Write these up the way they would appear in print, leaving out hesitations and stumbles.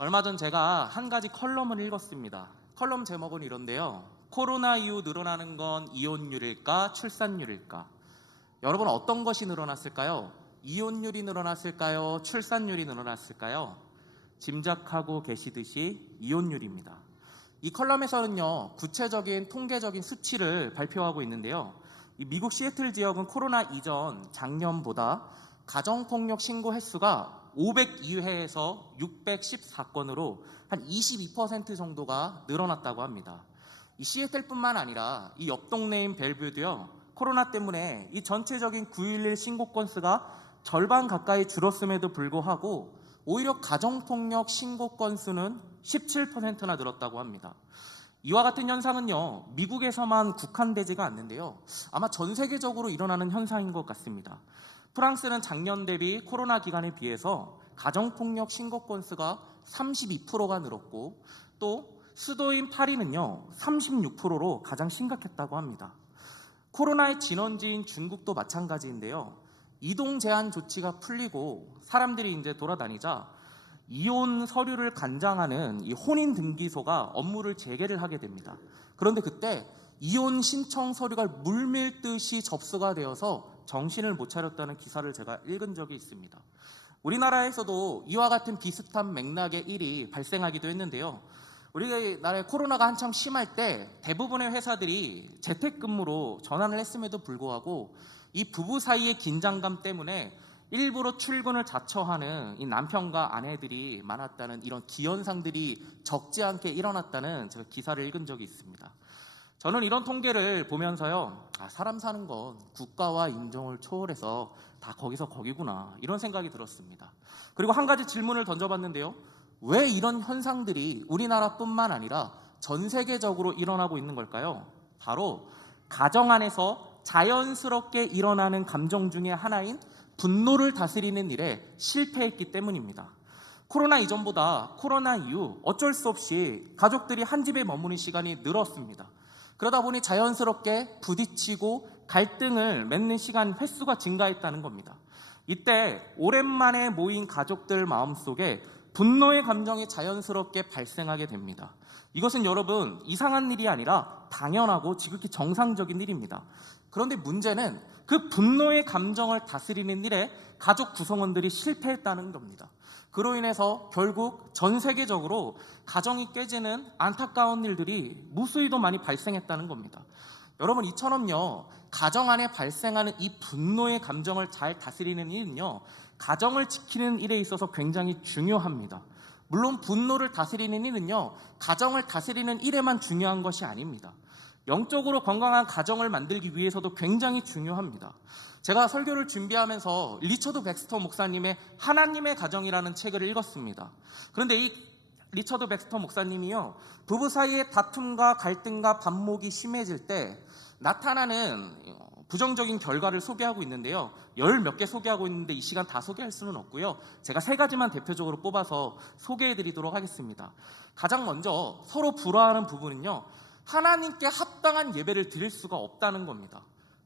얼마 전 제가 한 가지 컬럼을 읽었습니다. 컬럼 제목은 이런데요. 코로나 이후 늘어나는 건 이혼율일까, 출산율일까? 여러분 어떤 것이 늘어났을까요? 이혼율이 늘어났을까요? 출산율이 늘어났을까요? 짐작하고 계시듯이 이혼율입니다. 이 컬럼에서는요, 구체적인 통계적인 수치를 발표하고 있는데요. 이 미국 시애틀 지역은 코로나 이전 작년보다 가정폭력 신고 횟수가 502회에서 614건으로 한 22% 정도가 늘어났다고 합니다. 이 시애틀뿐만 아니라 이 옆 동네인 벨뷰도요, 코로나 때문에 이 전체적인 911 신고 건수가 절반 가까이 줄었음에도 불구하고 오히려 가정폭력 신고 건수는 17%나 늘었다고 합니다. 이와 같은 현상은요, 미국에서만 국한되지가 않는데요, 아마 전 세계적으로 일어나는 현상인 것 같습니다. 프랑스는 작년 대비 코로나 기간에 비해서 가정폭력 신고 건수가 32%가 늘었고, 또 수도인 파리는요 36%로 가장 심각했다고 합니다. 코로나의 진원지인 중국도 마찬가지인데요, 이동 제한 조치가 풀리고 사람들이 이제 돌아다니자 이혼 서류를 간장하는 이 혼인 등기소가 업무를 재개를 하게 됩니다. 그런데 그때 이혼 신청 서류가 물밀듯이 접수가 되어서 정신을 못 차렸다는 기사를 제가 읽은 적이 있습니다. 우리나라에서도 이와 같은 비슷한 맥락의 일이 발생하기도 했는데요. 우리나라에 코로나가 한참 심할 때 대부분의 회사들이 재택근무로 전환을 했음에도 불구하고 이 부부 사이의 긴장감 때문에 일부러 출근을 자처하는 이 남편과 아내들이 많았다는 이런 기현상들이 적지 않게 일어났다는 제가 기사를 읽은 적이 있습니다. 저는 이런 통계를 보면서요, 사람 사는 건 국가와 인종을 초월해서 다 거기서 거기구나, 이런 생각이 들었습니다. 그리고 한 가지 질문을 던져봤는데요. 왜 이런 현상들이 우리나라뿐만 아니라 전 세계적으로 일어나고 있는 걸까요? 바로 가정 안에서 자연스럽게 일어나는 감정 중에 하나인 분노를 다스리는 일에 실패했기 때문입니다. 코로나 이전보다 코로나 이후 어쩔 수 없이 가족들이 한 집에 머무는 시간이 늘었습니다. 그러다 보니 자연스럽게 부딪히고 갈등을 맺는 시간 횟수가 증가했다는 겁니다. 이때 오랜만에 모인 가족들 마음속에 분노의 감정이 자연스럽게 발생하게 됩니다. 이것은 여러분 이상한 일이 아니라 당연하고 지극히 정상적인 일입니다. 그런데 문제는 그 분노의 감정을 다스리는 일에 가족 구성원들이 실패했다는 겁니다. 그로 인해서 결국 전 세계적으로 가정이 깨지는 안타까운 일들이 무수히도 많이 발생했다는 겁니다. 여러분, 이처럼요, 가정 안에 발생하는 이 분노의 감정을 잘 다스리는 일은요, 가정을 지키는 일에 있어서 굉장히 중요합니다. 물론 분노를 다스리는 일은요, 가정을 다스리는 일에만 중요한 것이 아닙니다. 영적으로 건강한 가정을 만들기 위해서도 굉장히 중요합니다. 제가 설교를 준비하면서 리처드 백스터 목사님의 하나님의 가정이라는 책을 읽었습니다. 그런데 이 리처드 백스터 목사님이요, 부부 사이의 다툼과 갈등과 반목이 심해질 때 나타나는 부정적인 결과를 소개하고 있는데요, 열 몇 개 소개하고 있는데 이 시간 다 소개할 수는 없고요, 제가 세 가지만 대표적으로 뽑아서 소개해 드리도록 하겠습니다. 가장 먼저 서로 불화하는 부분은요, 하나님께 합당한 예배를 드릴 수가 없다는 겁니다.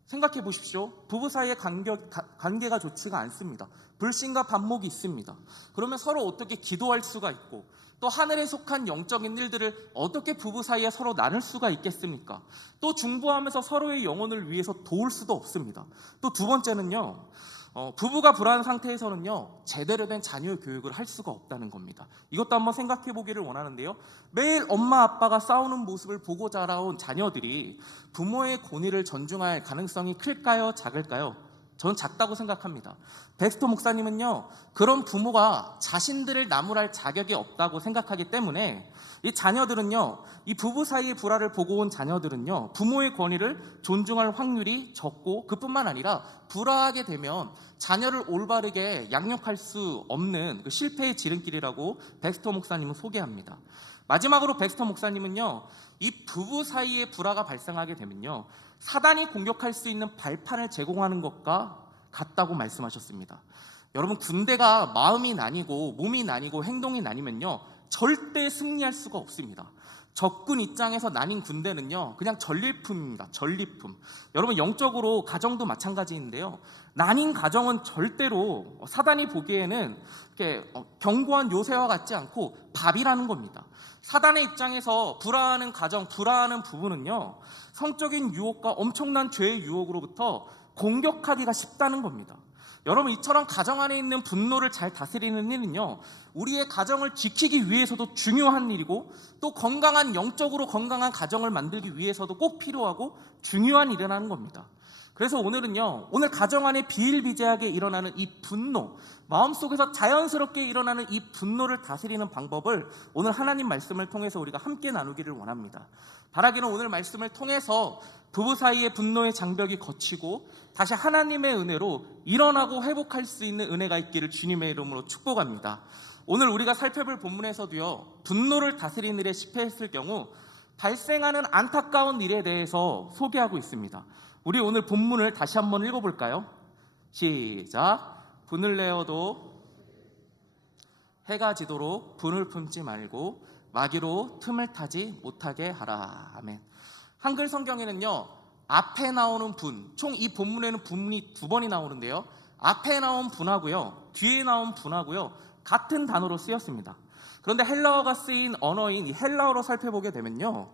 생각해 보십시오. 부부 사이의 관계가 좋지가 않습니다. 불신과 반목이 있습니다. 그러면 서로 어떻게 기도할 수가 있고, 또 하늘에 속한 영적인 일들을 어떻게 부부 사이에 서로 나눌 수가 있겠습니까? 또 중보하면서 서로의 영혼을 위해서 도울 수도 없습니다. 또 두 번째는요, 부부가 불안한 상태에서는요, 제대로 된 자녀 교육을 할 수가 없다는 겁니다. 이것도 한번 생각해 보기를 원하는데요, 매일 엄마 아빠가 싸우는 모습을 보고 자라온 자녀들이 부모의 권위를 존중할 가능성이 클까요, 작을까요? 저는 작다고 생각합니다. 백스터 목사님은요, 그런 부모가 자신들을 나무랄 자격이 없다고 생각하기 때문에 이 자녀들은요, 이 부부 사이의 불화를 보고 온 자녀들은요, 부모의 권위를 존중할 확률이 적고, 그뿐만 아니라 불화하게 되면 자녀를 올바르게 양육할 수 없는 그 실패의 지름길이라고 백스터 목사님은 소개합니다. 마지막으로 백스터 목사님은요, 이 부부 사이의 불화가 발생하게 되면요, 사단이 공격할 수 있는 발판을 제공하는 것과 같다고 말씀하셨습니다. 여러분, 군대가 마음이 나뉘고 몸이 나뉘고 행동이 나뉘면요, 절대 승리할 수가 없습니다. 적군 입장에서 나뉜 군대는요, 그냥 전리품입니다. 전리품. 여러분, 영적으로 가정도 마찬가지인데요. 나뉜 가정은 절대로 사단이 보기에는 이렇게 견고한 요새와 같지 않고 밥이라는 겁니다. 사단의 입장에서 불화하는 가정, 불화하는 부부는요, 성적인 유혹과 엄청난 죄의 유혹으로부터 공격하기가 쉽다는 겁니다. 여러분, 이처럼 가정 안에 있는 분노를 잘 다스리는 일은요, 우리의 가정을 지키기 위해서도 중요한 일이고, 또 건강한, 영적으로 건강한 가정을 만들기 위해서도 꼭 필요하고 중요한 일이라는 겁니다. 그래서 오늘은요, 오늘 가정 안에 비일비재하게 일어나는 이 분노, 마음속에서 자연스럽게 일어나는 이 분노를 다스리는 방법을 오늘 하나님 말씀을 통해서 우리가 함께 나누기를 원합니다. 바라기는 오늘 말씀을 통해서 부부 사이의 분노의 장벽이 걷히고 다시 하나님의 은혜로 일어나고 회복할 수 있는 은혜가 있기를 주님의 이름으로 축복합니다. 오늘 우리가 살펴볼 본문에서도요, 분노를 다스리는 일에 실패했을 경우 발생하는 안타까운 일에 대해서 소개하고 있습니다. 우리 오늘 본문을 다시 한번 읽어볼까요? 시작. 분을 내어도 해가 지도록 분을 품지 말고 마귀로 틈을 타지 못하게 하라. 아멘. 한글 성경에는요, 앞에 나오는 분, 총 이 본문에는 분이 두 번이 나오는데요, 앞에 나온 분하고요, 뒤에 나온 분하고요, 같은 단어로 쓰였습니다. 그런데 헬라어가 쓰인 언어인 이 헬라어로 살펴보게 되면요,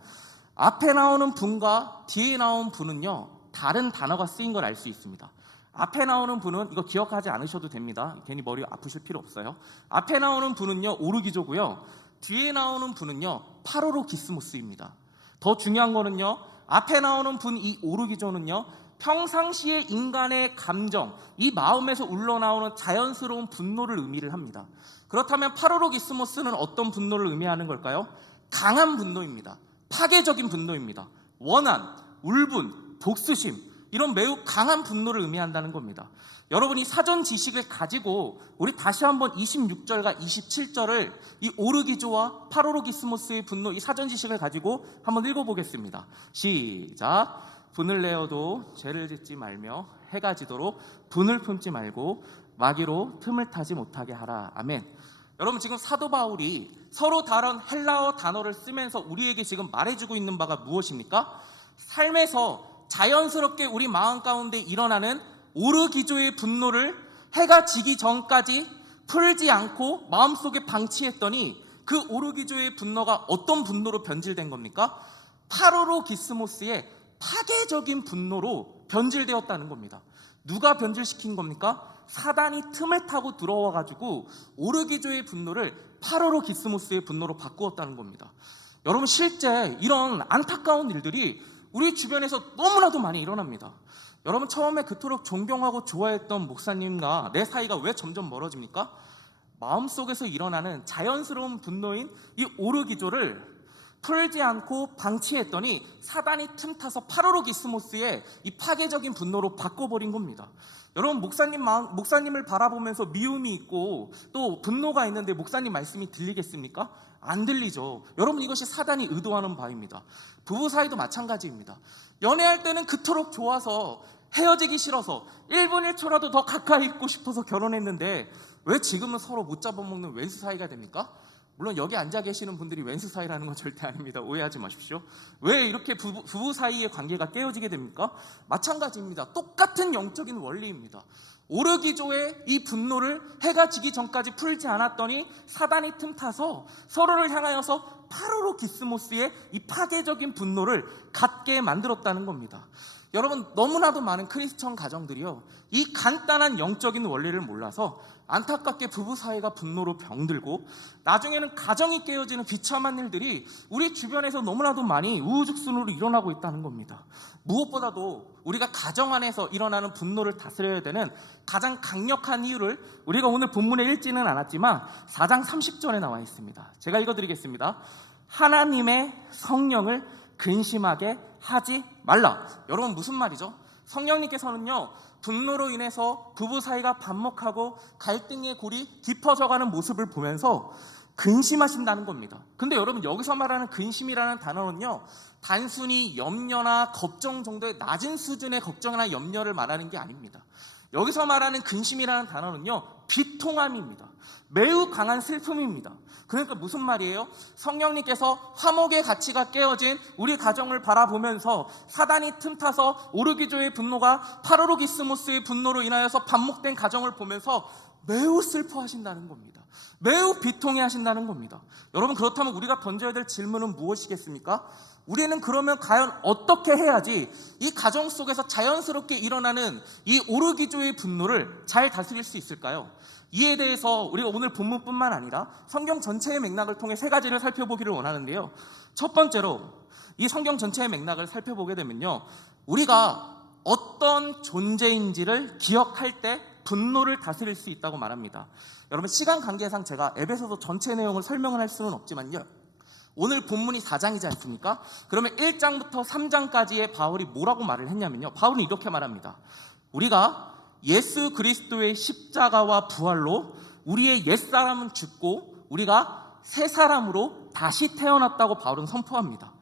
앞에 나오는 분과 뒤에 나온 분은요, 다른 단어가 쓰인 걸 알 수 있습니다. 앞에 나오는 분은, 이거 기억하지 않으셔도 됩니다. 괜히 머리 아프실 필요 없어요. 앞에 나오는 분은요, 오르기조고요, 뒤에 나오는 분은요, 파로로기스모스입니다. 더 중요한 거는요, 앞에 나오는 분, 이 오르기조는요, 평상시에 인간의 감정, 이 마음에서 우러나오는 자연스러운 분노를 의미를 합니다. 그렇다면 파로로기스모스는 어떤 분노를 의미하는 걸까요? 강한 분노입니다. 파괴적인 분노입니다. 원한, 울분, 복수심, 이런 매우 강한 분노를 의미한다는 겁니다. 여러분이 사전 지식을 가지고 우리 다시 한번 26절과 27절을 이 오르기조와 파로로기스모스의 분노, 이 사전 지식을 가지고 한번 읽어보겠습니다. 시작. 분을 내어도 죄를 짓지 말며 해가 지도록 분을 품지 말고 마귀로 틈을 타지 못하게 하라. 아멘. 여러분, 지금 사도 바울이 서로 다른 헬라어 단어를 쓰면서 우리에게 지금 말해주고 있는 바가 무엇입니까? 삶에서 자연스럽게 우리 마음 가운데 일어나는 오르기조의 분노를 해가 지기 전까지 풀지 않고 마음속에 방치했더니 그 오르기조의 분노가 어떤 분노로 변질된 겁니까? 파로로기스모스의 파괴적인 분노로 변질되었다는 겁니다. 누가 변질시킨 겁니까? 사단이 틈을 타고 들어와가지고 오르기조의 분노를 파로로기스모스의 분노로 바꾸었다는 겁니다. 여러분, 실제 이런 안타까운 일들이 우리 주변에서 너무나도 많이 일어납니다. 여러분, 처음에 그토록 존경하고 좋아했던 목사님과 내 사이가 왜 점점 멀어집니까? 마음속에서 일어나는 자연스러운 분노인 이 오르기조를 풀지 않고 방치했더니 사단이 틈타서 파로로기스모스의 이 파괴적인 분노로 바꿔버린 겁니다. 여러분, 목사님을 바라보면서 미움이 있고 또 분노가 있는데 목사님 말씀이 들리겠습니까? 안 들리죠. 여러분, 이것이 사단이 의도하는 바입니다. 부부 사이도 마찬가지입니다. 연애할 때는 그토록 좋아서 헤어지기 싫어서 1분 1초라도 더 가까이 있고 싶어서 결혼했는데 왜 지금은 서로 못 잡아먹는 왼수 사이가 됩니까? 물론 여기 앉아 계시는 분들이 왼수 사이라는 건 절대 아닙니다. 오해하지 마십시오. 왜 이렇게 부부 사이의 관계가 깨어지게 됩니까? 마찬가지입니다. 똑같은 영적인 원리입니다. 오르기조의 이 분노를 해가 지기 전까지 풀지 않았더니 사단이 틈타서 서로를 향하여서 파로로기스모스의 이 파괴적인 분노를 갖게 만들었다는 겁니다. 여러분, 너무나도 많은 크리스천 가정들이요, 이 간단한 영적인 원리를 몰라서 안타깝게 부부 사이가 분노로 병들고 나중에는 가정이 깨어지는 비참한 일들이 우리 주변에서 너무나도 많이 우후죽순으로 일어나고 있다는 겁니다. 무엇보다도 우리가 가정 안에서 일어나는 분노를 다스려야 되는 가장 강력한 이유를 우리가 오늘 본문에 읽지는 않았지만 4장 30절에 나와 있습니다. 제가 읽어드리겠습니다. 하나님의 성령을 근심하게 하지 말라. 여러분, 무슨 말이죠? 성령님께서는요, 분노로 인해서 부부 사이가 반목하고 갈등의 골이 깊어져가는 모습을 보면서 근심하신다는 겁니다. 근데 여러분, 여기서 말하는 근심이라는 단어는요, 단순히 염려나 걱정 정도의 낮은 수준의 걱정이나 염려를 말하는 게 아닙니다. 여기서 말하는 근심이라는 단어는요, 비통함입니다. 매우 강한 슬픔입니다. 그러니까 무슨 말이에요? 성령님께서 화목의 가치가 깨어진 우리 가정을 바라보면서 사단이 틈타서 오르기조의 분노가 파르로기스모스의 분노로 인하여서 반목된 가정을 보면서 매우 슬퍼하신다는 겁니다. 매우 비통해 하신다는 겁니다. 여러분, 그렇다면 우리가 던져야 될 질문은 무엇이겠습니까? 우리는 그러면 과연 어떻게 해야지 이 가정 속에서 자연스럽게 일어나는 이 오르기조의 분노를 잘 다스릴 수 있을까요? 이에 대해서 우리가 오늘 본문뿐만 아니라 성경 전체의 맥락을 통해 세 가지를 살펴보기를 원하는데요. 첫 번째로 이 성경 전체의 맥락을 살펴보게 되면요, 우리가 어떤 존재인지를 기억할 때 분노를 다스릴 수 있다고 말합니다. 여러분, 시간 관계상 제가 에베소서 전체 내용을 설명을 할 수는 없지만요, 오늘 본문이 4장이지 않습니까? 그러면 1장부터 3장까지의 바울이 뭐라고 말을 했냐면요, 바울은 이렇게 말합니다. 우리가 예수 그리스도의 십자가와 부활로 우리의 옛사람은 죽고 우리가 새 사람으로 다시 태어났다고 바울은 선포합니다.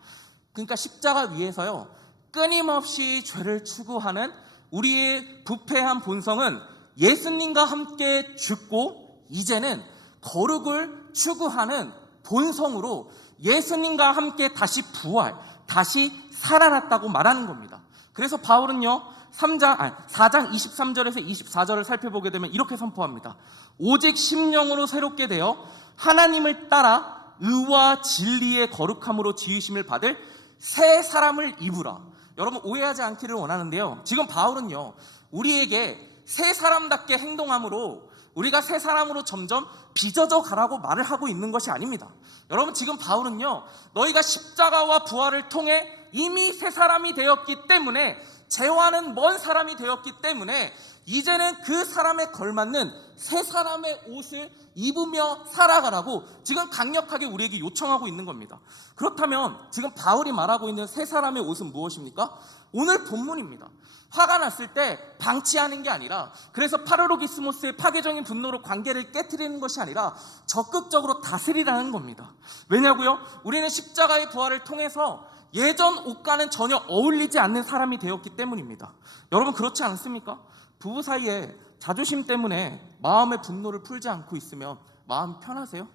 그러니까 십자가 위에서요, 끊임없이 죄를 추구하는 우리의 부패한 본성은 예수님과 함께 죽고 이제는 거룩을 추구하는 본성으로 예수님과 함께 다시 부활, 다시 살아났다고 말하는 겁니다. 그래서 바울은요, 4장 23절에서 24절을 살펴보게 되면 이렇게 선포합니다. 오직 심령으로 새롭게 되어 하나님을 따라 의와 진리의 거룩함으로 지으심을 받을 새 사람을 입으라. 여러분, 오해하지 않기를 원하는데요, 지금 바울은요, 우리에게 새 사람답게 행동함으로 우리가 새 사람으로 점점 빚어져 가라고 말을 하고 있는 것이 아닙니다. 여러분, 지금 바울은요, 너희가 십자가와 부활을 통해 이미 새 사람이 되었기 때문에, 죄와는 먼 사람이 되었기 때문에 이제는 그 사람에 걸맞는 새 사람의 옷을 입으며 살아가라고 지금 강력하게 우리에게 요청하고 있는 겁니다. 그렇다면 지금 바울이 말하고 있는 새 사람의 옷은 무엇입니까? 오늘 본문입니다. 화가 났을 때 방치하는 게 아니라, 그래서 파르로기스모스의 파괴적인 분노로 관계를 깨트리는 것이 아니라 적극적으로 다스리라는 겁니다. 왜냐고요? 우리는 십자가의 부활을 통해서 예전 옷과는 전혀 어울리지 않는 사람이 되었기 때문입니다. 여러분, 그렇지 않습니까? 부부 사이에 자존심 때문에 마음의 분노를 풀지 않고 있으면 마음 편하세요?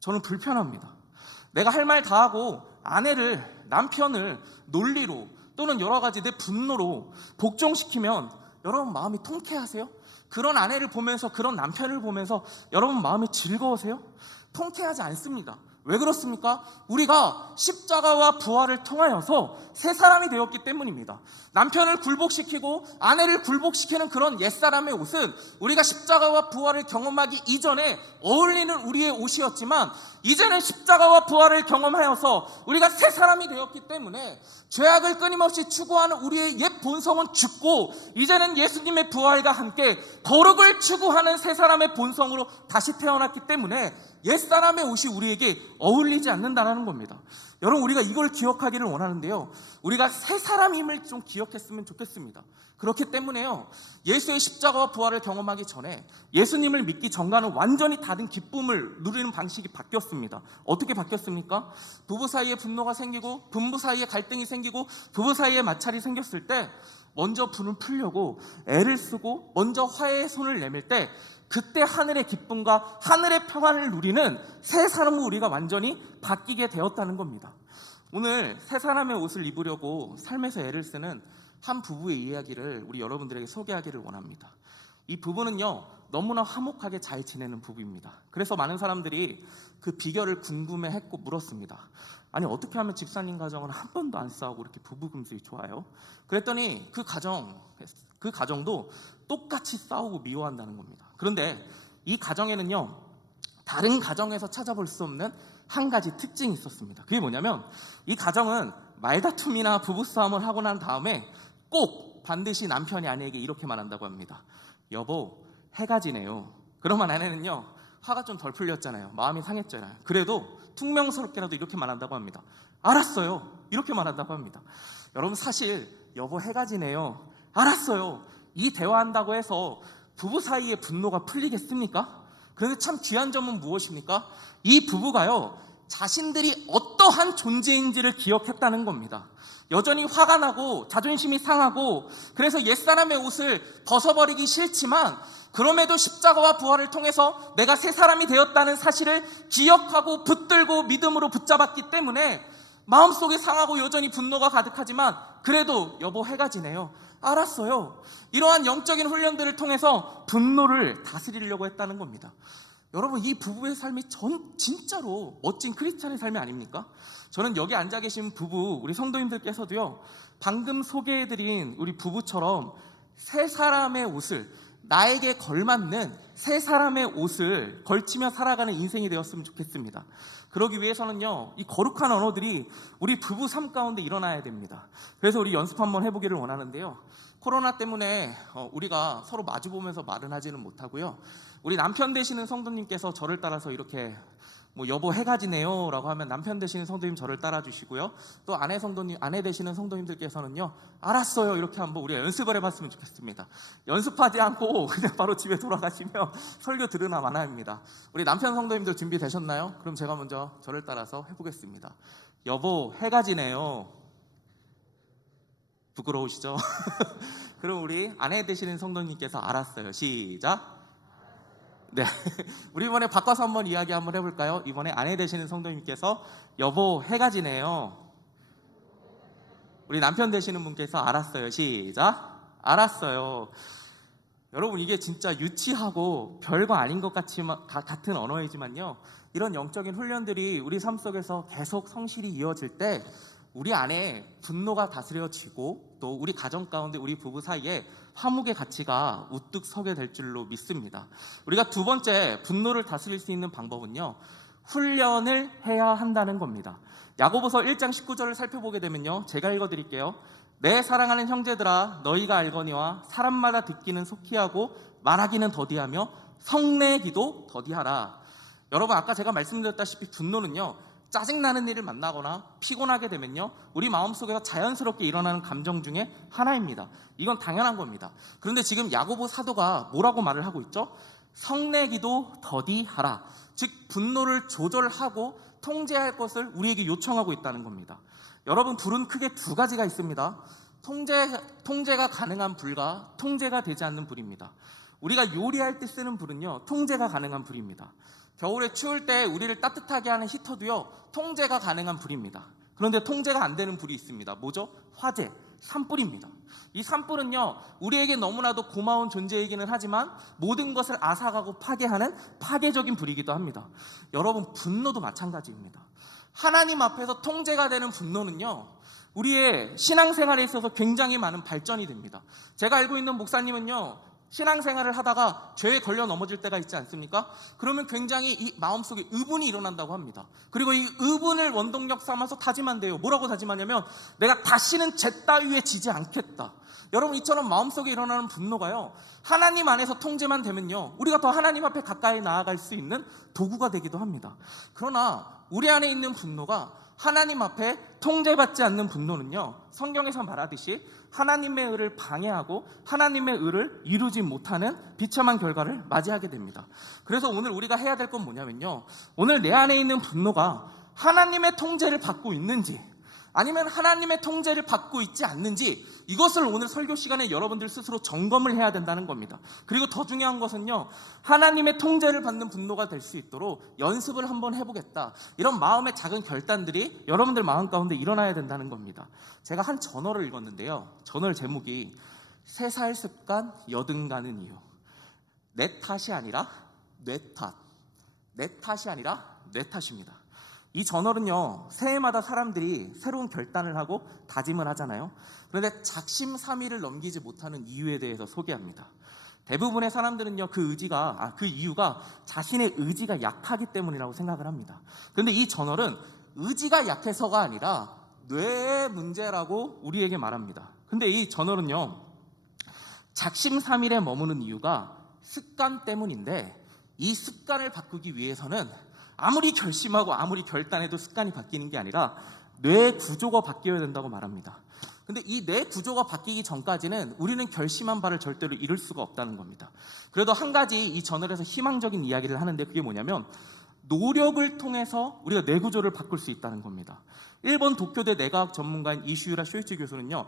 저는 불편합니다. 내가 할 말 다 하고 아내를, 남편을 논리로 또는 여러 가지 내 분노로 복종시키면 여러분 마음이 통쾌하세요? 그런 아내를 보면서, 그런 남편을 보면서 여러분 마음이 즐거우세요? 통쾌하지 않습니다. 왜 그렇습니까? 우리가 십자가와 부활을 통하여서 새 사람이 되었기 때문입니다. 남편을 굴복시키고 아내를 굴복시키는 그런 옛사람의 옷은 우리가 십자가와 부활을 경험하기 이전에 어울리는 우리의 옷이었지만, 이제는 십자가와 부활을 경험하여서 우리가 새 사람이 되었기 때문에 죄악을 끊임없이 추구하는 우리의 옛 본성은 죽고 이제는 예수님의 부활과 함께 거룩을 추구하는 새 사람의 본성으로 다시 태어났기 때문에 옛사람의 옷이 우리에게 어울리지 않는다는 겁니다. 여러분, 우리가 이걸 기억하기를 원하는데요, 우리가 새 사람임을 좀 기억했으면 좋겠습니다. 그렇기 때문에요, 예수의 십자가와 부활을 경험하기 전에 예수님을 믿기 전과는 완전히 다른 기쁨을 누리는 방식이 바뀌었습니다. 어떻게 바뀌었습니까? 부부 사이에 분노가 생기고, 부부 사이에 갈등이 생기고, 부부 사이에 마찰이 생겼을 때 먼저 분을 풀려고 애를 쓰고 먼저 화해의 손을 내밀 때, 그때 하늘의 기쁨과 하늘의 평안을 누리는 새 사람으로 우리가 완전히 바뀌게 되었다는 겁니다. 오늘 새 사람의 옷을 입으려고 삶에서 애를 쓰는 한 부부의 이야기를 우리 여러분들에게 소개하기를 원합니다. 이 부부는요, 너무나 화목하게 잘 지내는 부부입니다. 그래서 많은 사람들이 그 비결을 궁금해했고 물었습니다. 아니, 어떻게 하면 집사님 가정은 한 번도 안 싸우고 이렇게 부부 금슬이 좋아요? 그랬더니 그 가정도 똑같이 싸우고 미워한다는 겁니다. 그런데 이 가정에는요, 다른 가정에서 찾아볼 수 없는 한 가지 특징이 있었습니다. 그게 뭐냐면, 이 가정은 말다툼이나 부부싸움을 하고 난 다음에 꼭 반드시 남편이 아내에게 이렇게 말한다고 합니다. 여보, 해가 지네요. 그러면 아내는요, 화가 좀 덜 풀렸잖아요. 마음이 상했잖아요. 그래도 퉁명스럽게라도 이렇게 말한다고 합니다. 알았어요. 이렇게 말한다고 합니다. 여러분, 사실 여보, 해가 지네요, 알았어요, 이 대화한다고 해서 부부 사이의 분노가 풀리겠습니까? 그런데 참 귀한 점은 무엇입니까? 이 부부가요, 자신들이 어떠한 존재인지를 기억했다는 겁니다. 여전히 화가 나고 자존심이 상하고 그래서 옛사람의 옷을 벗어버리기 싫지만 그럼에도 십자가와 부활을 통해서 내가 새 사람이 되었다는 사실을 기억하고 붙들고 믿음으로 붙잡았기 때문에 마음속에 상하고 여전히 분노가 가득하지만 그래도 여보 해가 지네요. 알았어요. 이러한 영적인 훈련들을 통해서 분노를 다스리려고 했다는 겁니다. 여러분, 이 부부의 삶이 진짜로 멋진 크리스찬의 삶이 아닙니까? 저는 여기 앉아 계신 부부, 우리 성도님들께서도요, 방금 소개해드린 우리 부부처럼 세 사람의 옷을, 나에게 걸맞는 세 사람의 옷을 걸치며 살아가는 인생이 되었으면 좋겠습니다. 그러기 위해서는요, 이 거룩한 언어들이 우리 부부 삶 가운데 일어나야 됩니다. 그래서 우리 연습 한번 해보기를 원하는데요. 코로나 때문에 우리가 서로 마주보면서 말은 하지는 못하고요. 우리 남편 되시는 성도님께서 저를 따라서 이렇게 여보 해가 지네요 라고 하면 남편 되시는 성도님 저를 따라 주시고요. 또 아내 되시는 성도님들께서는요, 알았어요 이렇게 한번 우리가 연습을 해봤으면 좋겠습니다. 연습하지 않고 그냥 바로 집에 돌아가시면 설교 들으나 마나입니다. 우리 남편 성도님들 준비되셨나요? 그럼 제가 먼저 저를 따라서 해보겠습니다. 여보 해가 지네요. 부끄러우시죠? 그럼 우리 아내 되시는 성도님께서 알았어요. 시작. 네, 우리 이번에 바꿔서 한번 이야기 한번 해볼까요? 이번에 아내 되시는 성도님께서 여보 해가 지네요. 우리 남편 되시는 분께서 알았어요. 시작. 알았어요. 여러분, 이게 진짜 유치하고 별거 아닌 것 같은 언어이지만요, 이런 영적인 훈련들이 우리 삶 속에서 계속 성실히 이어질 때 우리 안에 분노가 다스려지고 또 우리 가정 가운데 우리 부부 사이에 화목의 가치가 우뚝 서게 될 줄로 믿습니다. 우리가 두 번째 분노를 다스릴 수 있는 방법은요, 훈련을 해야 한다는 겁니다. 야고보서 1장 19절을 살펴보게 되면요, 제가 읽어드릴게요. 내 사랑하는 형제들아 너희가 알거니와 사람마다 듣기는 속히 하고 말하기는 더디하며 성내기도 더디하라. 여러분, 아까 제가 말씀드렸다시피 분노는요, 짜증나는 일을 만나거나 피곤하게 되면요, 우리 마음속에서 자연스럽게 일어나는 감정 중에 하나입니다. 이건 당연한 겁니다. 그런데 지금 야고보 사도가 뭐라고 말을 하고 있죠? 성내기도 더디하라. 즉 분노를 조절하고 통제할 것을 우리에게 요청하고 있다는 겁니다. 여러분, 불은 크게 두 가지가 있습니다. 통제가 가능한 불과 통제가 되지 않는 불입니다. 우리가 요리할 때 쓰는 불은요, 통제가 가능한 불입니다. 겨울에 추울 때 우리를 따뜻하게 하는 히터도요, 통제가 가능한 불입니다. 그런데 통제가 안 되는 불이 있습니다. 뭐죠? 화재, 산불입니다. 이 산불은요, 우리에게 너무나도 고마운 존재이기는 하지만 모든 것을 앗아가고 파괴하는 파괴적인 불이기도 합니다. 여러분, 분노도 마찬가지입니다. 하나님 앞에서 통제가 되는 분노는요, 우리의 신앙생활에 있어서 굉장히 많은 발전이 됩니다. 제가 알고 있는 목사님은요, 신앙생활을 하다가 죄에 걸려 넘어질 때가 있지 않습니까? 그러면 굉장히 이 마음속에 의분이 일어난다고 합니다. 그리고 이 의분을 원동력 삼아서 다짐한대요. 뭐라고 다짐하냐면 내가 다시는 죄 따위에 지지 않겠다. 여러분, 이처럼 마음속에 일어나는 분노가요, 하나님 안에서 통제만 되면요, 우리가 더 하나님 앞에 가까이 나아갈 수 있는 도구가 되기도 합니다. 그러나 우리 안에 있는 분노가 하나님 앞에 통제받지 않는 분노는요, 성경에서 말하듯이 하나님의 의를 방해하고 하나님의 의를 이루지 못하는 비참한 결과를 맞이하게 됩니다. 그래서 오늘 우리가 해야 될 건 뭐냐면요, 오늘 내 안에 있는 분노가 하나님의 통제를 받고 있는지 아니면 하나님의 통제를 받고 있지 않는지, 이것을 오늘 설교 시간에 여러분들 스스로 점검을 해야 된다는 겁니다. 그리고 더 중요한 것은요, 하나님의 통제를 받는 분노가 될 수 있도록 연습을 한번 해보겠다, 이런 마음의 작은 결단들이 여러분들 마음 가운데 일어나야 된다는 겁니다. 제가 한 전어를 읽었는데요, 전어 제목이 새 살 습관 여든가는 이유. 내 탓이 아니라 뇌 탓. 내 탓이 아니라 뇌 탓입니다. 이 저널은요, 새해마다 사람들이 새로운 결단을 하고 다짐을 하잖아요. 그런데 작심삼일을 넘기지 못하는 이유에 대해서 소개합니다. 대부분의 사람들은요, 그 이유가 자신의 의지가 약하기 때문이라고 생각을 합니다. 그런데 이 저널은 의지가 약해서가 아니라 뇌의 문제라고 우리에게 말합니다. 근데 이 저널은요, 작심삼일에 머무는 이유가 습관 때문인데, 이 습관을 바꾸기 위해서는 아무리 결심하고 아무리 결단해도 습관이 바뀌는 게 아니라 뇌 구조가 바뀌어야 된다고 말합니다. 근데 이 뇌 구조가 바뀌기 전까지는 우리는 결심한 바를 절대로 이룰 수가 없다는 겁니다. 그래도 한 가지 이 저널에서 희망적인 이야기를 하는데, 그게 뭐냐면 노력을 통해서 우리가 뇌구조를 바꿀 수 있다는 겁니다. 일본 도쿄대 뇌과학 전문가인 이슈유라 쇼이치 교수는요,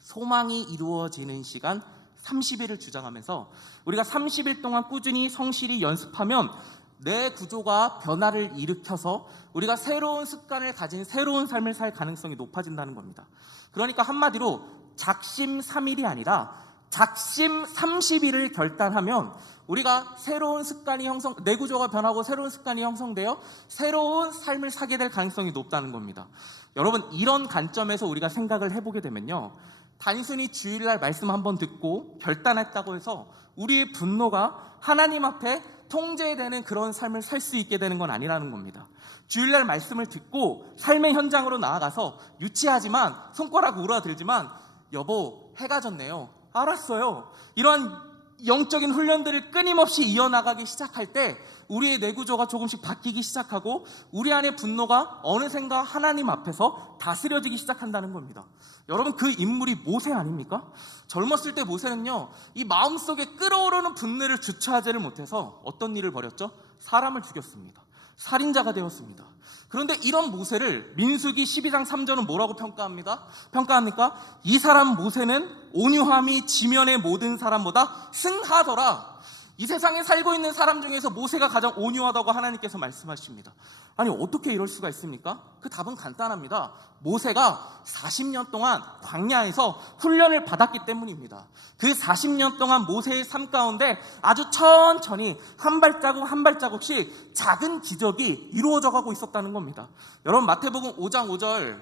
소망이 이루어지는 시간 30일을 주장하면서 우리가 30일 동안 꾸준히 성실히 연습하면 뇌 구조가 변화를 일으켜서 우리가 새로운 습관을 가진 새로운 삶을 살 가능성이 높아진다는 겁니다. 그러니까 한마디로 작심 3일이 아니라 작심 30일을 결단하면 우리가 새로운 습관이 뇌 구조가 변하고 새로운 습관이 형성되어 새로운 삶을 사게 될 가능성이 높다는 겁니다. 여러분, 이런 관점에서 우리가 생각을 해보게 되면요, 단순히 주일날 말씀 한번 듣고 결단했다고 해서 우리의 분노가 하나님 앞에 통제되는 그런 삶을 살 수 있게 되는 건 아니라는 겁니다. 주일날 말씀을 듣고 삶의 현장으로 나아가서 유치하지만 손가락 울어들지만 여보 해가 졌네요. 알았어요. 이러한 영적인 훈련들을 끊임없이 이어나가기 시작할 때 우리의 뇌구조가 조금씩 바뀌기 시작하고 우리 안의 분노가 어느샌가 하나님 앞에서 다스려지기 시작한다는 겁니다. 여러분, 그 인물이 모세 아닙니까? 젊었을 때 모세는요, 이 마음속에 끓어오르는 분노를 주체하지를 못해서 어떤 일을 벌였죠? 사람을 죽였습니다. 살인자가 되었습니다. 그런데 이런 모세를 민수기 12장 3절은 뭐라고 평가합니까? 이 사람 모세는 온유함이 지면의 모든 사람보다 승하더라. 이 세상에 살고 있는 사람 중에서 모세가 가장 온유하다고 하나님께서 말씀하십니다. 아니, 어떻게 이럴 수가 있습니까? 그 답은 간단합니다. 모세가 40년 동안 광야에서 훈련을 받았기 때문입니다. 그 40년 동안 모세의 삶 가운데 아주 천천히 한 발자국 한 발자국씩 작은 기적이 이루어져 가고 있었다는 겁니다. 여러분, 마태복음 5장 5절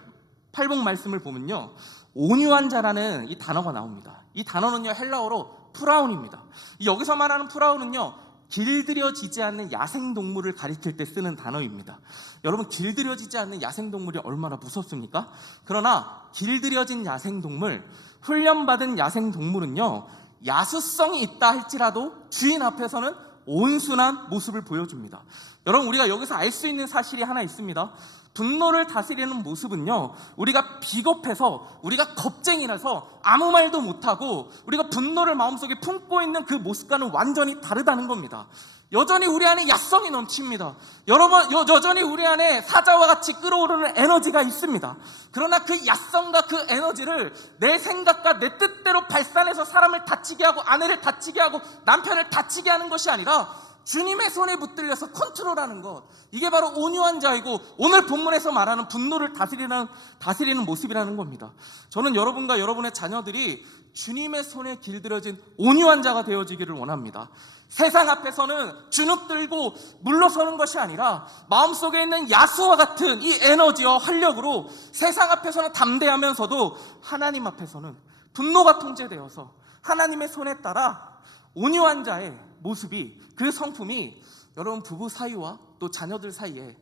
팔복 말씀을 보면요, 온유한 자라는 이 단어가 나옵니다. 이 단어는요, 헬라어로 프라운입니다. 여기서 말하는 프라운은요, 길들여지지 않는 야생동물을 가리킬 때 쓰는 단어입니다. 여러분, 길들여지지 않는 야생동물이 얼마나 무섭습니까? 그러나 길들여진 야생동물, 훈련받은 야생동물은요, 야수성이 있다 할지라도 주인 앞에서는 온순한 모습을 보여줍니다. 여러분, 우리가 여기서 알 수 있는 사실이 하나 있습니다. 분노를 다스리는 모습은요, 우리가 비겁해서, 우리가 겁쟁이라서 아무 말도 못하고 우리가 분노를 마음속에 품고 있는 그 모습과는 완전히 다르다는 겁니다. 여전히 우리 안에 야성이 넘칩니다. 여러분, 여전히 우리 안에 사자와 같이 끓어오르는 에너지가 있습니다. 그러나 그 야성과 그 에너지를 내 생각과 내 뜻대로 발산해서 사람을 다치게 하고 아내를 다치게 하고 남편을 다치게 하는 것이 아니라 주님의 손에 붙들려서 컨트롤하는 것, 이게 바로 온유한 자이고 오늘 본문에서 말하는 분노를 다스리는 모습이라는 겁니다. 저는 여러분과 여러분의 자녀들이 주님의 손에 길들여진 온유한 자가 되어지기를 원합니다. 세상 앞에서는 주눅 들고 물러서는 것이 아니라 마음속에 있는 야수와 같은 이 에너지와 활력으로 세상 앞에서는 담대하면서도 하나님 앞에서는 분노가 통제되어서 하나님의 손에 따라 온유한 자의 모습이, 그 성품이 여러분 부부 사이와 또 자녀들 사이에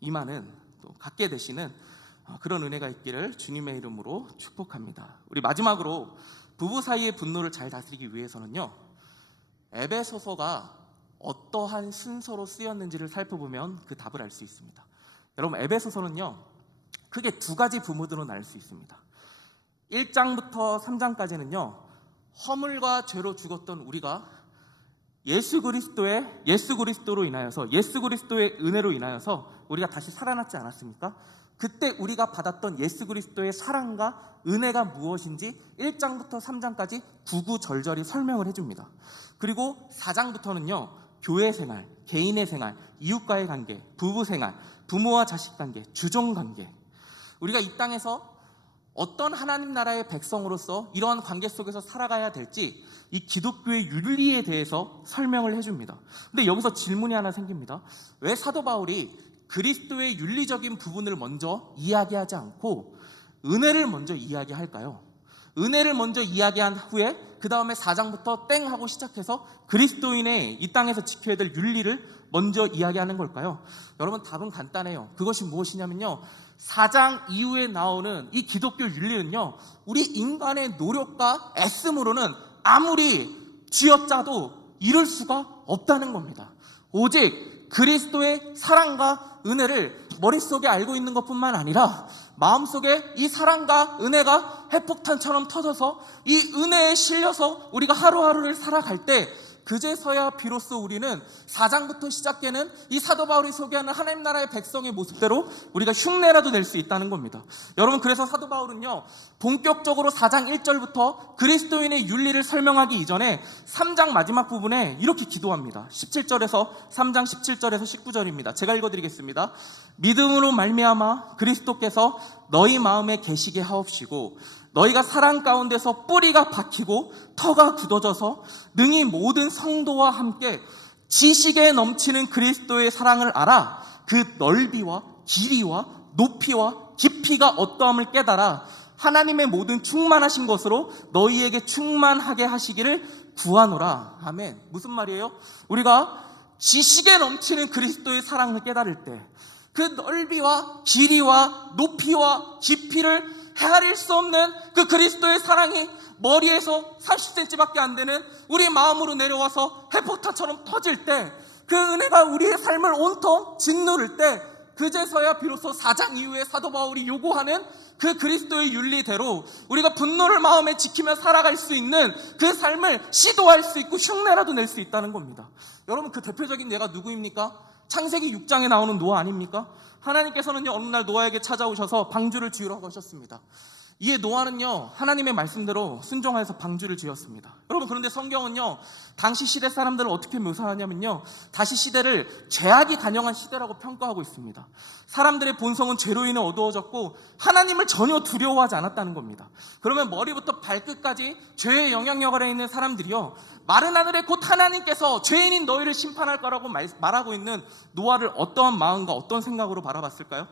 임하는, 또 갖게 되시는 그런 은혜가 있기를 주님의 이름으로 축복합니다. 우리 마지막으로 부부 사이의 분노를 잘 다스리기 위해서는요, 에베소서가 어떠한 순서로 쓰였는지를 살펴보면 그 답을 알 수 있습니다. 여러분, 에베소서는요, 크게 두 가지 부문으로 나눌 수 있습니다. 1장부터 3장까지는요, 허물과 죄로 죽었던 우리가 예수 그리스도로 인하여서, 예수 그리스도의 은혜로 인하여서 우리가 다시 살아났지 않았습니까? 그때 우리가 받았던 예수 그리스도의 사랑과 은혜가 무엇인지 1장부터 3장까지 구구절절히 설명을 해줍니다. 그리고 4장부터는요, 교회 생활, 개인의 생활, 이웃과의 관계, 부부 생활, 부모와 자식 관계, 주종 관계, 우리가 이 땅에서 어떤 하나님 나라의 백성으로서 이러한 관계 속에서 살아가야 될지 이 기독교의 윤리에 대해서 설명을 해줍니다. 근데 여기서 질문이 하나 생깁니다. 왜 사도 바울이 그리스도의 윤리적인 부분을 먼저 이야기하지 않고 은혜를 먼저 이야기할까요? 은혜를 먼저 이야기한 후에 그 다음에 4장부터 땡 하고 시작해서 그리스도인의 이 땅에서 지켜야 될 윤리를 먼저 이야기하는 걸까요? 여러분, 답은 간단해요. 그것이 무엇이냐면요, 4장 이후에 나오는 이 기독교 윤리는요, 우리 인간의 노력과 애씀으로는 아무리 쥐어짜도 이룰 수가 없다는 겁니다. 오직 그리스도의 사랑과 은혜를 머릿속에 알고 있는 것뿐만 아니라 마음속에 이 사랑과 은혜가 핵폭탄처럼 터져서 이 은혜에 실려서 우리가 하루하루를 살아갈 때 그제서야 비로소 우리는 4장부터 시작되는 이 사도 바울이 소개하는 하나님 나라의 백성의 모습대로 우리가 흉내라도 낼 수 있다는 겁니다. 여러분, 그래서 사도 바울은요, 본격적으로 4장 1절부터 그리스도인의 윤리를 설명하기 이전에 3장 마지막 부분에 이렇게 기도합니다. 17절에서 3장 17절에서 19절입니다. 제가 읽어드리겠습니다. 믿음으로 말미암아 그리스도께서 너희 마음에 계시게 하옵시고 너희가 사랑 가운데서 뿌리가 박히고 터가 굳어져서 능히 모든 성도와 함께 지식에 넘치는 그리스도의 사랑을 알아 그 넓이와 길이와 높이와 깊이가 어떠함을 깨달아 하나님의 모든 충만하신 것으로 너희에게 충만하게 하시기를 구하노라. 아멘. 무슨 말이에요? 우리가 지식에 넘치는 그리스도의 사랑을 깨달을 때 그 넓이와 길이와 높이와 깊이를 헤아릴 수 없는 그 그리스도의 사랑이 머리에서 30cm밖에 안 되는 우리 마음으로 내려와서 해포탄처럼 터질 때, 그 은혜가 우리의 삶을 온통 짓누를 때, 그제서야 비로소 4장 이후에 사도 바울이 요구하는 그 그리스도의 윤리대로 우리가 분노를 마음에 지키며 살아갈 수 있는 그 삶을 시도할 수 있고 흉내라도 낼 수 있다는 겁니다. 여러분, 그 대표적인 예가 누구입니까? 창세기 6장에 나오는 노아 아닙니까? 하나님께서는요, 어느 날 노아에게 찾아오셔서 방주를 지으라고 하셨습니다. 이에 노아는요, 하나님의 말씀대로 순종하여서 방주를 지었습니다. 여러분, 그런데 성경은요, 당시 시대 사람들을 어떻게 묘사하냐면요, 다시 시대를 죄악이 간영한 시대라고 평가하고 있습니다. 사람들의 본성은 죄로 인해 어두워졌고 하나님을 전혀 두려워하지 않았다는 겁니다. 그러면 머리부터 발끝까지 죄의 영향력 아래에 있는 사람들이요, 마른 하늘에 곧 하나님께서 죄인인 너희를 심판할 거라고 말하고 있는 노아를 어떠한 마음과 어떤 생각으로 바라봤을까요?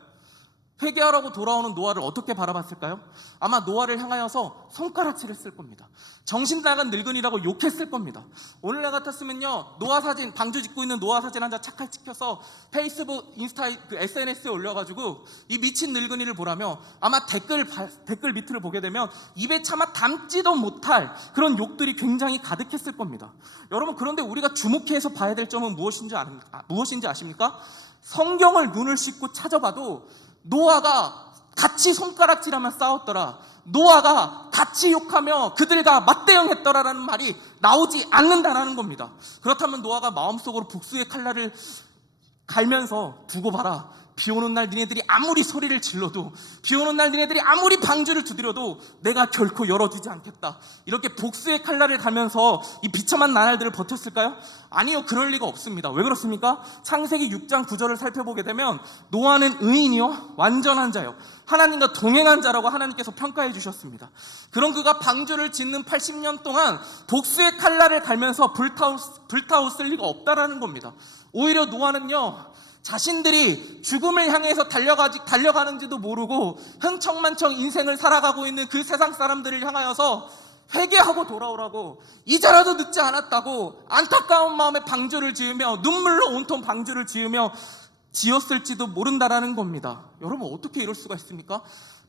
회개하라고 돌아오는 노아를 어떻게 바라봤을까요? 아마 노아를 향하여서 손가락질을 쓸 겁니다. 정신 나간 늙은이라고 욕했을 겁니다. 오늘날 같았으면요, 노아 사진, 방주 짓고 있는 노아 사진 한 장 착각 찍혀서 페이스북, 인스타, SNS에 올려가지고 이 미친 늙은이를 보라며 아마 댓글 밑을 보게 되면 입에 차마 담지도 못할 그런 욕들이 굉장히 가득했을 겁니다. 여러분, 그런데 우리가 주목해서 봐야 될 점은 무엇인지 아십니까? 성경을 눈을 씻고 찾아봐도 노아가 같이 손가락질하며 싸웠더라, 노아가 같이 욕하며 그들과 맞대응했더라라는 말이 나오지 않는다라는 겁니다. 그렇다면 노아가 마음속으로 복수의 칼날을 갈면서 두고 봐라, 비 오는 날 니네들이 아무리 소리를 질러도, 비 오는 날 니네들이 아무리 방주를 두드려도 내가 결코 열어주지 않겠다, 이렇게 복수의 칼날을 갈면서 이 비참한 나날들을 버텼을까요? 아니요, 그럴 리가 없습니다. 왜 그렇습니까? 창세기 6장 9절을 살펴보게 되면 노아는 의인이요 완전한 자요 하나님과 동행한 자라고 하나님께서 평가해 주셨습니다. 그런 그가 방주를 짓는 80년 동안 복수의 칼날을 갈면서 불타왔을 리가 없다라는 겁니다. 오히려 노아는요, 자신들이 죽음을 향해서 달려가는지도 모르고 흥청만청 인생을 살아가고 있는 그 세상 사람들을 향하여서 회개하고 돌아오라고, 이제라도 늦지 않았다고 안타까운 마음에 방주를 지으며 눈물로 온통 방주를 지었을지도 모른다라는 겁니다. 여러분, 어떻게 이럴 수가 있습니까?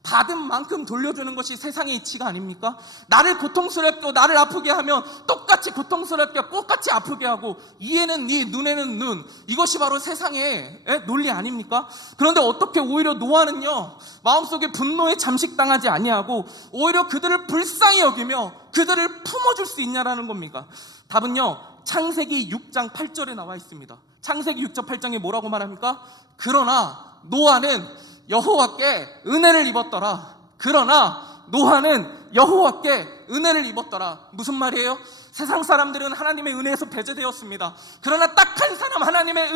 받은 만큼 돌려주는 것이 세상의 이치가 아닙니까? 나를 고통스럽게, 나를 아프게 하면 똑같이 고통스럽게 똑같이 아프게 하고, 이에는 이, 눈에는 눈, 이것이 바로 세상의 논리 아닙니까? 그런데 어떻게 오히려 노아는요, 마음속에 분노에 잠식당하지 아니하고 오히려 그들을 불쌍히 여기며 그들을 품어줄 수 있냐라는 겁니까? 답은요, 창세기 6장 8절에 나와 있습니다. 창세기 6장 8장에 뭐라고 말합니까? 그러나 노아는 여호와께 은혜를 입었더라. 그러나 노아는 여호와께 은혜를 입었더라. 무슨 말이에요? 세상 사람들은 하나님의 은혜에서 배제되었습니다. 그러나 딱 한 사람, 하나님의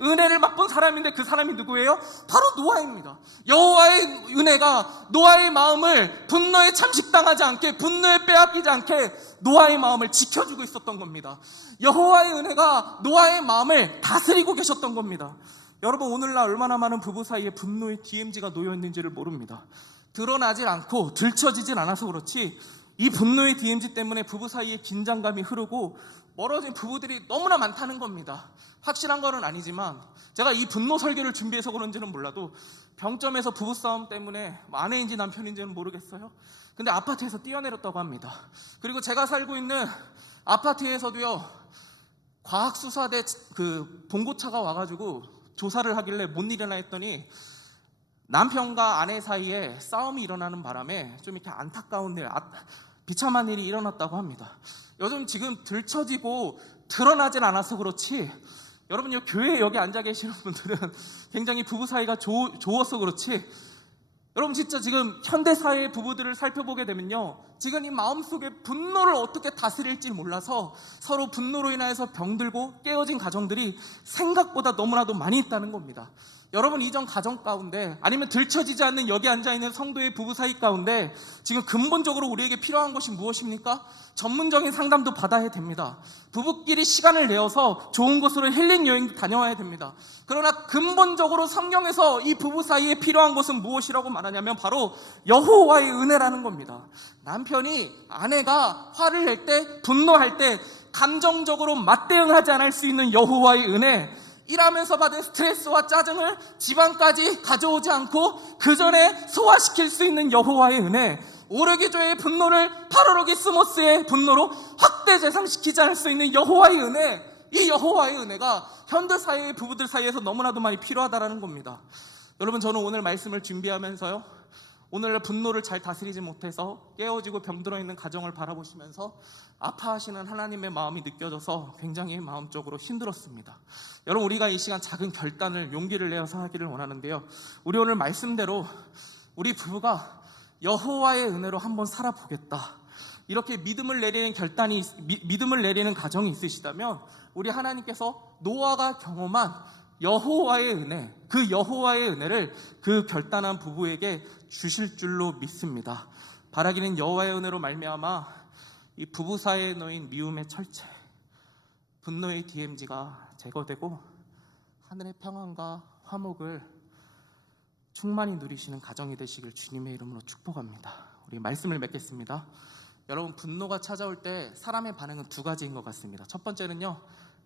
은혜를 맛본 사람인데 그 사람이 누구예요? 바로 노아입니다. 여호와의 은혜가 노아의 마음을 분노에 잠식당하지 않게, 분노에 빼앗기지 않게 노아의 마음을 지켜주고 있었던 겁니다. 여호와의 은혜가 노아의 마음을 다스리고 계셨던 겁니다. 여러분, 오늘날 얼마나 많은 부부 사이에 분노의 DMZ가 놓여있는지를 모릅니다. 드러나질 않고 들춰지질 않아서 그렇지, 이 분노의 DMZ 때문에 부부 사이에 긴장감이 흐르고 멀어진 부부들이 너무나 많다는 겁니다. 확실한 건 아니지만 제가 이 분노 설교를 준비해서 그런지는 몰라도 병점에서 부부싸움 때문에 아내인지 남편인지는 모르겠어요. 근데 아파트에서 뛰어내렸다고 합니다. 그리고 제가 살고 있는 아파트에서도요, 과학수사대 그 봉고차가 와가지고 조사를 하길래 뭔 일이나 했더니 남편과 아내 사이에 싸움이 일어나는 바람에 좀 이렇게 안타까운 일, 비참한 일이 일어났다고 합니다. 요즘 지금 들춰지고 드러나진 않아서 그렇지, 여러분 교회에 여기 앉아 계시는 분들은 굉장히 부부 사이가 좋아서 그렇지, 여러분 진짜 지금 현대사회의 부부들을 살펴보게 되면요, 지금 이 마음속에 분노를 어떻게 다스릴지 몰라서 서로 분노로 인해서 병들고 깨어진 가정들이 생각보다 너무나도 많이 있다는 겁니다. 여러분 이전 가정 가운데, 아니면 들춰지지 않는 여기 앉아있는 성도의 부부 사이 가운데 지금 근본적으로 우리에게 필요한 것이 무엇입니까? 전문적인 상담도 받아야 됩니다. 부부끼리 시간을 내어서 좋은 곳으로 힐링 여행 다녀와야 됩니다. 그러나 근본적으로 성경에서 이 부부 사이에 필요한 것은 무엇이라고 말하냐면 바로 여호와의 은혜라는 겁니다. 남편이 아내가 화를 낼 때, 분노할 때 감정적으로 맞대응하지 않을 수 있는 여호와의 은혜, 일하면서 받은 스트레스와 짜증을 집안까지 가져오지 않고 그 전에 소화시킬 수 있는 여호와의 은혜, 오르기조의 분노를 파르로기스모스의 분노로 확대 재상시키지 않을 수 있는 여호와의 은혜, 이 여호와의 은혜가 현대사회의 부부들 사이에서 너무나도 많이 필요하다는 겁니다. 여러분, 저는 오늘 말씀을 준비하면서요, 오늘 분노를 잘 다스리지 못해서 깨어지고 병들어 있는 가정을 바라보시면서 아파하시는 하나님의 마음이 느껴져서 굉장히 마음적으로 힘들었습니다. 여러분, 우리가 이 시간 작은 결단을, 용기를 내어서 하기를 원하는데요, 우리 오늘 말씀대로 우리 부부가 여호와의 은혜로 한번 살아보겠다, 이렇게 믿음을 내리는 가정이 있으시다면 우리 하나님께서 노아가 경험한 여호와의 은혜, 그 여호와의 은혜를 그 결단한 부부에게 주실 줄로 믿습니다. 바라기는 여호와의 은혜로 말미암아 이 부부 사이에 놓인 미움의 철책, 분노의 DMZ가 제거되고 하늘의 평안과 화목을 충만히 누리시는 가정이 되시길 주님의 이름으로 축복합니다. 우리 말씀을 맺겠습니다. 여러분, 분노가 찾아올 때 사람의 반응은 두 가지인 것 같습니다. 첫 번째는요,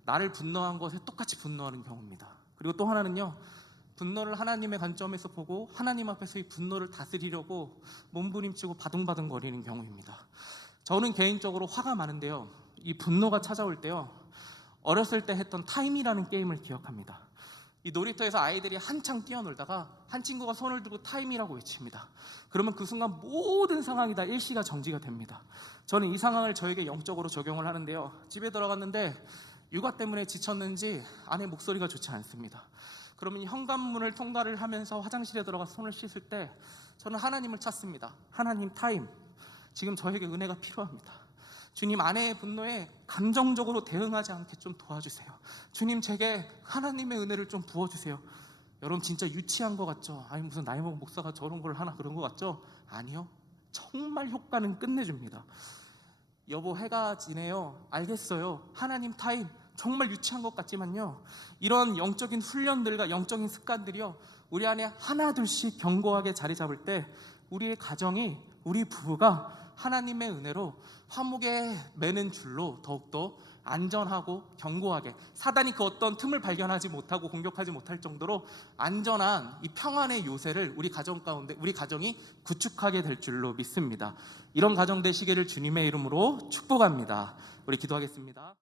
나를 분노한 것에 똑같이 분노하는 경우입니다. 그리고 또 하나는요, 분노를 하나님의 관점에서 보고 하나님 앞에서 이 분노를 다스리려고 몸부림치고 바둥바둥 거리는 경우입니다. 저는 개인적으로 화가 많은데요, 이 분노가 찾아올 때요, 어렸을 때 했던 타임이라는 게임을 기억합니다. 이 놀이터에서 아이들이 한창 뛰어놀다가 한 친구가 손을 들고 타임이라고 외칩니다. 그러면 그 순간 모든 상황이 다 일시가 정지가 됩니다. 저는 이 상황을 저에게 영적으로 적용을 하는데요, 집에 들어갔는데 육아 때문에 지쳤는지 아내 목소리가 좋지 않습니다. 그러면 현관문을 통과를 하면서 화장실에 들어가서 손을 씻을 때 저는 하나님을 찾습니다. 하나님, 타임, 지금 저에게 은혜가 필요합니다. 주님, 아내의 분노에 감정적으로 대응하지 않게 좀 도와주세요. 주님, 제게 하나님의 은혜를 좀 부어주세요. 여러분, 진짜 유치한 것 같죠? 아니, 무슨 나이 먹은 목사가 저런 걸 하나, 그런 것 같죠? 아니요, 정말 효과는 끝내줍니다. 여보, 해가 지네요. 알겠어요. 하나님, 타임. 정말 유치한 것 같지만요, 이런 영적인 훈련들과 영적인 습관들이요, 우리 안에 하나둘씩 견고하게 자리 잡을 때 우리의 가정이, 우리 부부가 하나님의 은혜로 화목에 매는 줄로 더욱더 안전하고 견고하게, 사단이 그 어떤 틈을 발견하지 못하고 공격하지 못할 정도로 안전한 이 평안의 요새를 우리 가정 가운데, 우리 가정이 구축하게 될 줄로 믿습니다. 이런 가정 되시기를 주님의 이름으로 축복합니다. 우리 기도하겠습니다.